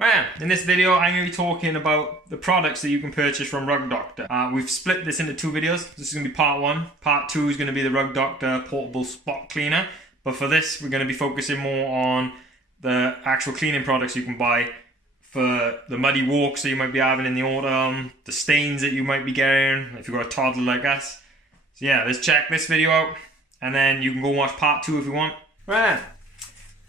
Right, in this video I'm going to be talking about the products that you can purchase from Rug Doctor. We've split this into two videos. This is going to be part one. Part two is going to be the Rug Doctor portable spot cleaner. But for this we're going to be focusing more on the actual cleaning products you can buy for the muddy walks that you might be having in the autumn, the stains that you might be getting if you've got a toddler like us. So yeah, let's check this video out and then you can go watch part two if you want. Right,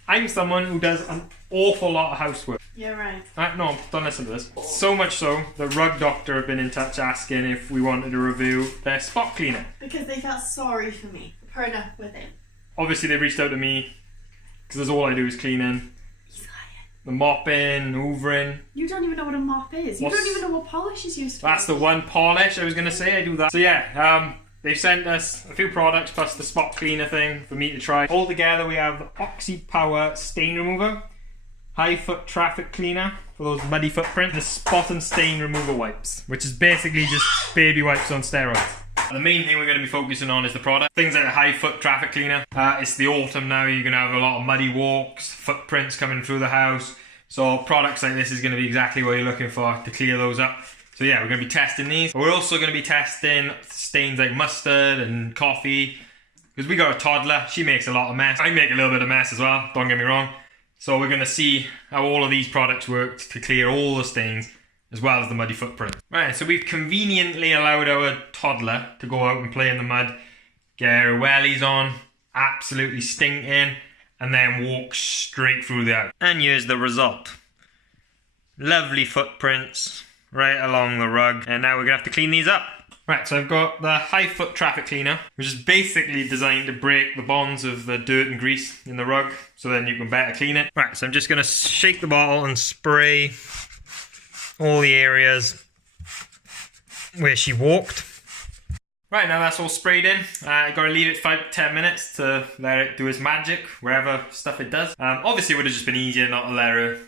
I'm someone who does an awful lot of housework. Yeah, right. No, don't listen to this. So much so, the Rug Doctor have been in touch asking if we wanted to review their spot cleaner. Because they felt sorry for me. Put up with it. Obviously they reached out to me, because that's all I do is cleaning. He's lying. The mopping, hoovering. You don't even know what a mop is. You don't even know what polish is used for. That's the one polish I was going to say, I do that. So yeah, they've sent us a few products plus the spot cleaner thing for me to try. All together we have the Oxy Power Stain Remover, High Foot Traffic Cleaner for those muddy footprints, the Spot and Stain Remover Wipes, which is basically just baby wipes on steroids. The main thing we're going to be focusing on is the product. Things like the High Foot Traffic Cleaner. It's the autumn now, you're going to have a lot of muddy walks, footprints coming through the house. So products like this is going to be exactly what you're looking for to clear those up. So yeah, we're going to be testing these. We're also going to be testing stains like mustard and coffee. Because we got a toddler, she makes a lot of mess. I make a little bit of mess as well, don't get me wrong. So we're going to see how all of these products work to clear all the stains, as well as the muddy footprint. Right, so we've conveniently allowed our toddler to go out and play in the mud, get her wellies on, absolutely stinking, and then walk straight through the house. And here's the result. Lovely footprints right along the rug, and now we're going to have to clean these up. Right, so I've got the High Foot Traffic Cleaner, which is basically designed to break the bonds of the dirt and grease in the rug, so then you can better clean it. Right, so I'm just going to shake the bottle and spray all the areas where she walked. Right, now that's all sprayed in. I've got to leave it 5 to 10 minutes to let it do its magic, wherever stuff it does. Obviously it would have just been easier not to let her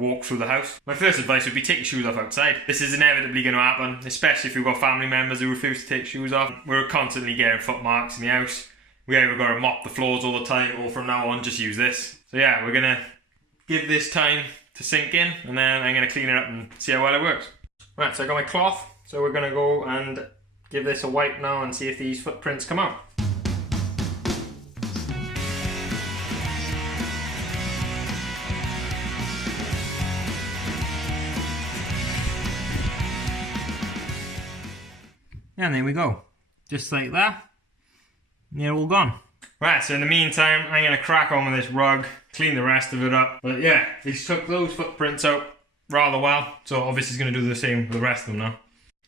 walk through the house. My first advice would be take your shoes off outside. This is inevitably going to happen, especially if you've got family members who refuse to take shoes off. We're constantly getting foot marks in the house. We either got to mop the floors all the time, or from now on just use this. So yeah, we're going to give this time to sink in, and then I'm going to clean it up and see how well it works. Right, so I got my cloth, so we're going to go and give this a wipe now and see if these footprints come out. And there we go. Just like that. And they're all gone. Right, so in the meantime, I'm going to crack on with this rug, clean the rest of it up. But yeah, he's took those footprints out rather well. So obviously he's going to do the same with the rest of them now.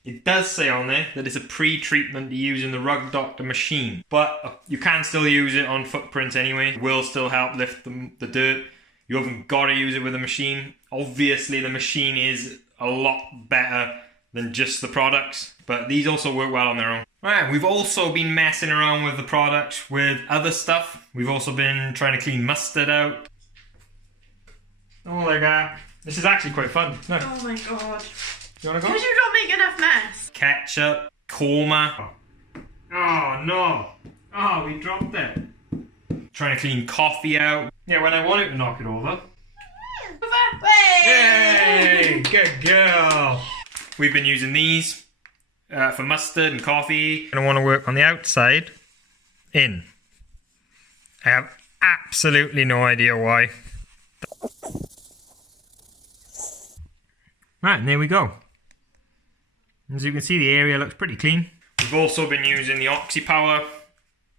It does say on there that it's a pre-treatment to use in the Rug Doctor machine. But you can still use it on footprints anyway. It will still help lift the dirt. You haven't got to use it with a machine. Obviously the machine is a lot better than just the products, but these also work well on their own. Right, we've also been messing around with the products with other stuff. We've also been trying to clean mustard out. Oh my god. This is actually quite fun. No. Oh my god. You wanna go? Because you don't make enough mess. Ketchup, korma. Oh no. Oh, we dropped it. Trying to clean coffee out. Yeah, when I want it to knock it over. Yay! Good girl. We've been using these for mustard and coffee. And I want to work on the outside in. I have absolutely no idea why. Right, and there we go. As you can see, the area looks pretty clean. We've also been using the Oxy Power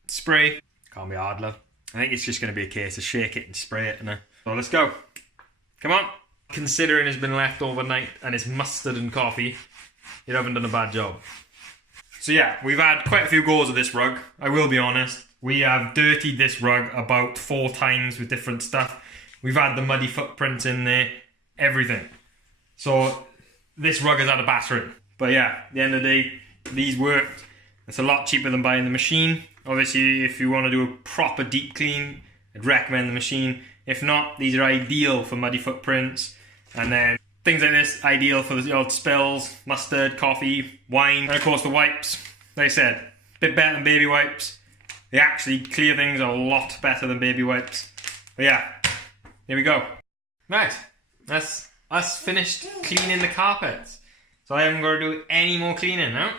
spray. Can't be hard, love. I think it's just going to be a case of shake it and spray it. So let's go. Come on. Considering it's been left overnight and it's mustard and coffee, you haven't done a bad job. So yeah, we've had quite a few goes of this rug. I will be honest. We have dirtied this rug about 4 times with different stuff. We've had the muddy footprints in there, everything. So this rug has had a battering. But yeah, at the end of the day, these worked. It's a lot cheaper than buying the machine. Obviously, if you want to do a proper deep clean, I'd recommend the machine. If not, these are ideal for muddy footprints. And then things like this, ideal for the odd spills, mustard, coffee, wine. And of course the wipes, like I said, a bit better than baby wipes. They actually clear things a lot better than baby wipes. But yeah, here we go. Right, that's us finished cleaning the carpets. So I haven't got to do any more cleaning now.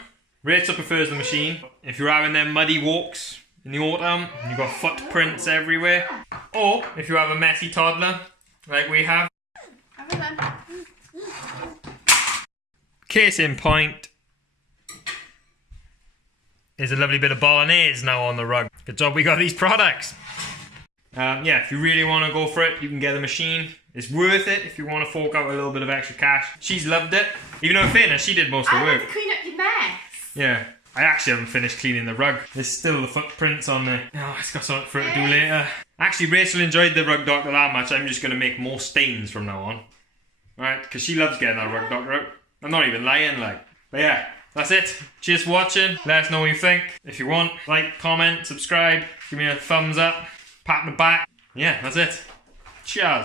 Rachel prefers the machine. If you're having them muddy walks in the autumn, and you've got footprints everywhere, or if you have a messy toddler, like we have. Case in point is a lovely bit of bolognese now on the rug. Good job we got these products. Yeah, if you really want to go for it, you can get the machine. It's worth it if you want to fork out a little bit of extra cash. She's loved it. Even though in fairness, she did most of the work. I had to clean up your mess. Yeah. I actually haven't finished cleaning the rug. There's still the footprints on there. Oh, it's got something for her to do later. Actually, Rachel enjoyed the rug doctor that much. I'm just going to make more stains from now on. Right? Because she loves getting that rug doctor out. I'm not even lying, like. But yeah, that's it. Cheers for watching. Let us know what you think. If you want, like, comment, subscribe, give me a thumbs up, pat on the back. Yeah, that's it. Cheers.